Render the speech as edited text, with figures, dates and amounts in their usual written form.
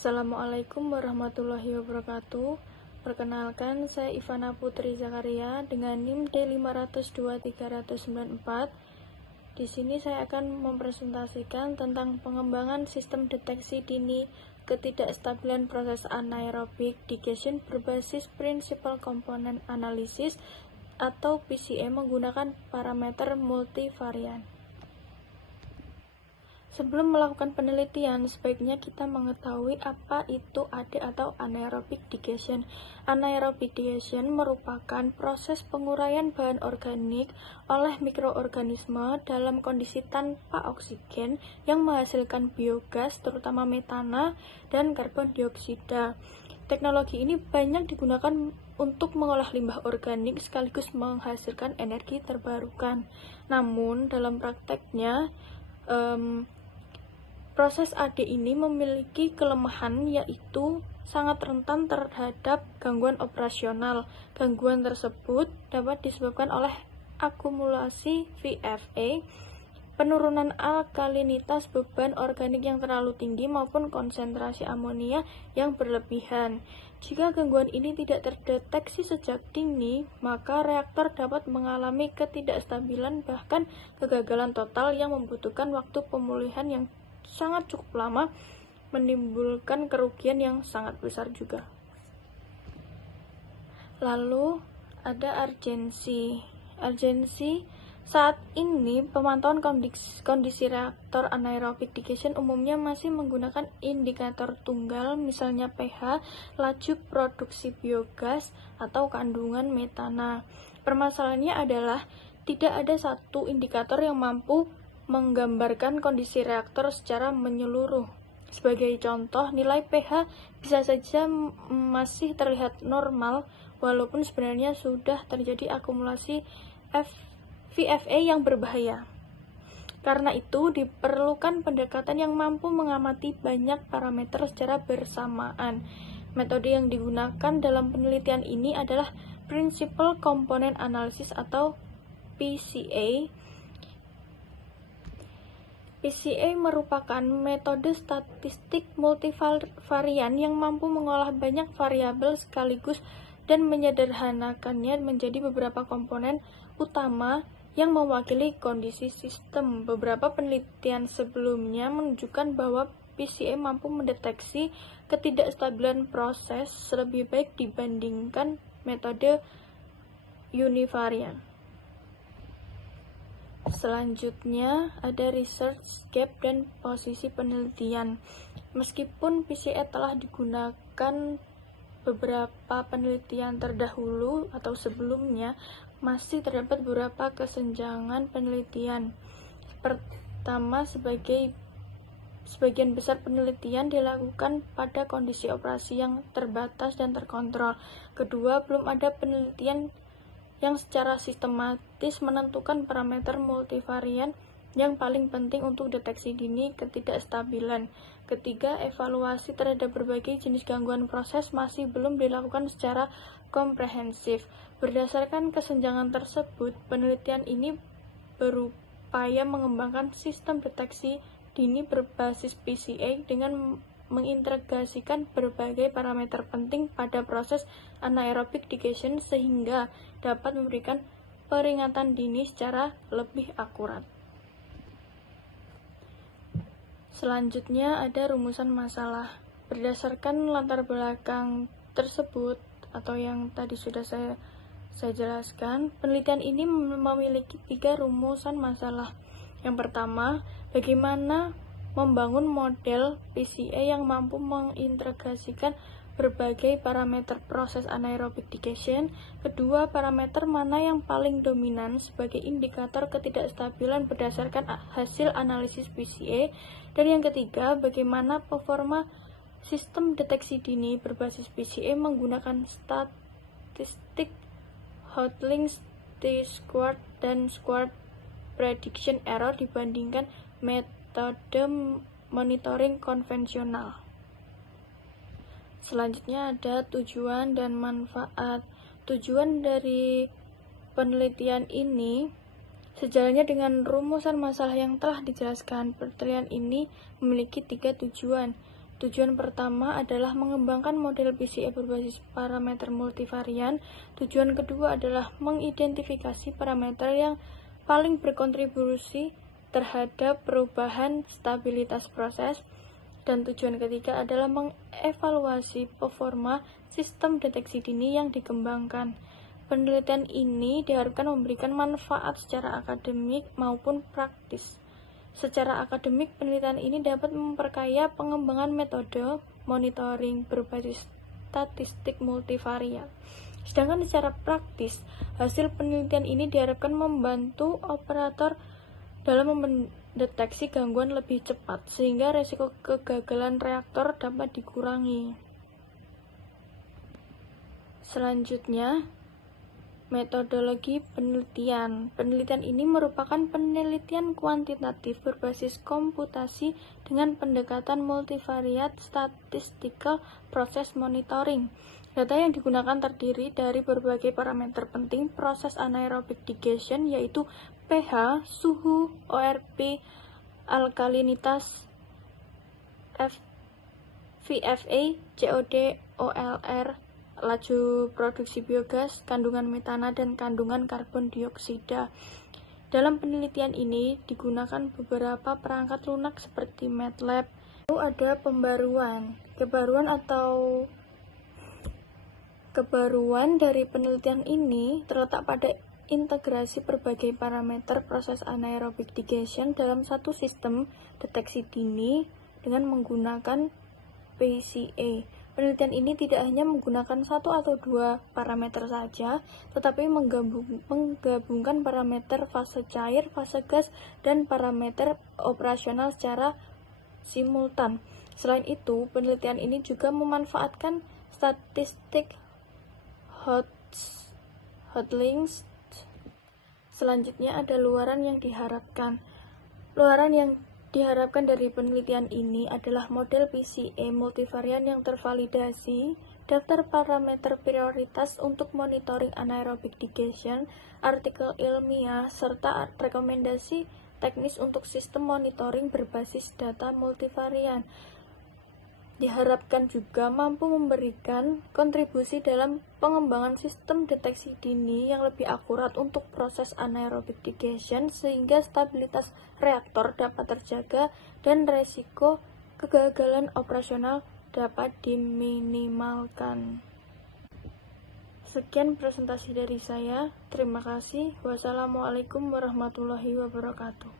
Assalamualaikum warahmatullahi wabarakatuh. Perkenalkan, saya Ivana Putri Zakaria dengan NIM D502394. Di sini saya akan mempresentasikan tentang pengembangan sistem deteksi dini ketidakstabilan proses anaerobik digestion berbasis Principal Component Analysis atau PCA menggunakan parameter multivarian. Sebelum melakukan penelitian, sebaiknya kita mengetahui apa itu AD atau anaerobic digestion. Anaerobic digestion merupakan proses penguraian bahan organik oleh mikroorganisme dalam kondisi tanpa oksigen yang menghasilkan biogas, terutama metana dan karbon dioksida. Teknologi ini banyak digunakan untuk mengolah limbah organik sekaligus menghasilkan energi terbarukan. Namun, dalam prakteknya, proses AD ini memiliki kelemahan, yaitu sangat rentan terhadap gangguan operasional. Gangguan tersebut dapat disebabkan oleh akumulasi VFA, penurunan alkalinitas beban organik yang terlalu tinggi, maupun konsentrasi amonia yang berlebihan. Jika gangguan ini tidak terdeteksi sejak dini, maka reaktor dapat mengalami ketidakstabilan, bahkan kegagalan total yang membutuhkan waktu pemulihan yang sangat cukup lama, menimbulkan kerugian yang sangat besar juga. Lalu ada urgensi. Saat ini pemantauan kondisi reaktor anaerobic digestion umumnya masih menggunakan indikator tunggal, misalnya pH, laju produksi biogas, atau kandungan metana. Permasalahannya adalah tidak ada satu indikator yang mampu menggambarkan kondisi reaktor secara menyeluruh. Sebagai contoh, nilai pH bisa saja masih terlihat normal, walaupun sebenarnya sudah terjadi akumulasi VFA yang berbahaya. Karena itu, diperlukan pendekatan yang mampu mengamati banyak parameter secara bersamaan. Metode yang digunakan dalam penelitian ini adalah Principal Component Analysis atau PCA. PCA merupakan metode statistik multivarian yang mampu mengolah banyak variabel sekaligus dan menyederhanakannya menjadi beberapa komponen utama yang mewakili kondisi sistem. Beberapa penelitian sebelumnya menunjukkan bahwa PCA mampu mendeteksi ketidakstabilan proses lebih baik dibandingkan metode univarian. Selanjutnya ada research gap dan posisi penelitian. Meskipun PCA telah digunakan beberapa penelitian terdahulu atau sebelumnya, masih terdapat beberapa kesenjangan penelitian. Pertama, sebagian besar penelitian dilakukan pada kondisi operasi yang terbatas dan terkontrol. Kedua, belum ada penelitian yang secara sistematis menentukan parameter multivarian yang paling penting untuk deteksi dini ketidakstabilan. Ketiga, evaluasi terhadap berbagai jenis gangguan proses masih belum dilakukan secara komprehensif. Berdasarkan kesenjangan tersebut, penelitian ini berupaya mengembangkan sistem deteksi dini berbasis PCA dengan mengintegrasikan berbagai parameter penting pada proses anaerobic digestion sehingga dapat memberikan peringatan dini secara lebih akurat. Selanjutnya ada rumusan masalah. Berdasarkan latar belakang tersebut atau yang tadi sudah saya jelaskan, penelitian ini memiliki 3 rumusan masalah. Yang pertama, bagaimana membangun model PCA yang mampu mengintegrasikan berbagai parameter proses anaerobic digestion. Kedua, parameter mana yang paling dominan sebagai indikator ketidakstabilan berdasarkan hasil analisis PCA. Dan yang ketiga, bagaimana performa sistem deteksi dini berbasis PCA menggunakan statistik Hotelling T-squared dan squared prediction error dibandingkan metode monitoring konvensional. Selanjutnya ada tujuan dan manfaat. Tujuan dari penelitian ini sejalannya dengan rumusan masalah yang telah dijelaskan. Penelitian ini memiliki 3 tujuan. Tujuan pertama adalah mengembangkan model PCA berbasis parameter multivarian. Tujuan kedua adalah mengidentifikasi parameter yang paling berkontribusi terhadap perubahan stabilitas proses. Dan tujuan ketiga adalah mengevaluasi performa sistem deteksi dini yang dikembangkan. Penelitian ini diharapkan memberikan manfaat secara akademik maupun praktis. Secara akademik, penelitian ini dapat memperkaya pengembangan metode monitoring berbasis statistik multivariat. Sedangkan secara praktis, hasil penelitian ini diharapkan membantu operator dalam mendeteksi gangguan lebih cepat, sehingga risiko kegagalan reaktor dapat dikurangi. Selanjutnya, metodologi penelitian. Penelitian ini merupakan penelitian kuantitatif berbasis komputasi dengan pendekatan multivariate statistical process monitoring. Data yang digunakan terdiri dari berbagai parameter penting proses anaerobic digestion, yaitu pH, suhu, ORP, alkalinitas, VFA, COD, OLR, laju produksi biogas, kandungan metana, dan kandungan karbon dioksida. Dalam penelitian ini digunakan beberapa perangkat lunak seperti MATLAB. Lalu ada kebaruan dari penelitian ini terletak pada integrasi berbagai parameter proses anaerobic digestion dalam satu sistem deteksi dini dengan menggunakan PCA. Penelitian ini tidak hanya menggunakan satu atau dua parameter saja, tetapi menggabungkan parameter fase cair, fase gas, dan parameter operasional secara simultan. Selain itu, penelitian ini juga memanfaatkan statistik hotlinks. Selanjutnya ada luaran yang diharapkan. Luaran yang diharapkan dari penelitian ini adalah model PCA multivarian yang tervalidasi, daftar parameter prioritas untuk monitoring anaerobic digestion, artikel ilmiah, serta rekomendasi teknis untuk sistem monitoring berbasis data multivarian. Diharapkan juga mampu memberikan kontribusi dalam pengembangan sistem deteksi dini yang lebih akurat untuk proses anaerobic digestion, sehingga stabilitas reaktor dapat terjaga dan resiko kegagalan operasional dapat diminimalkan. Sekian presentasi dari saya. Terima kasih. Wassalamualaikum warahmatullahi wabarakatuh.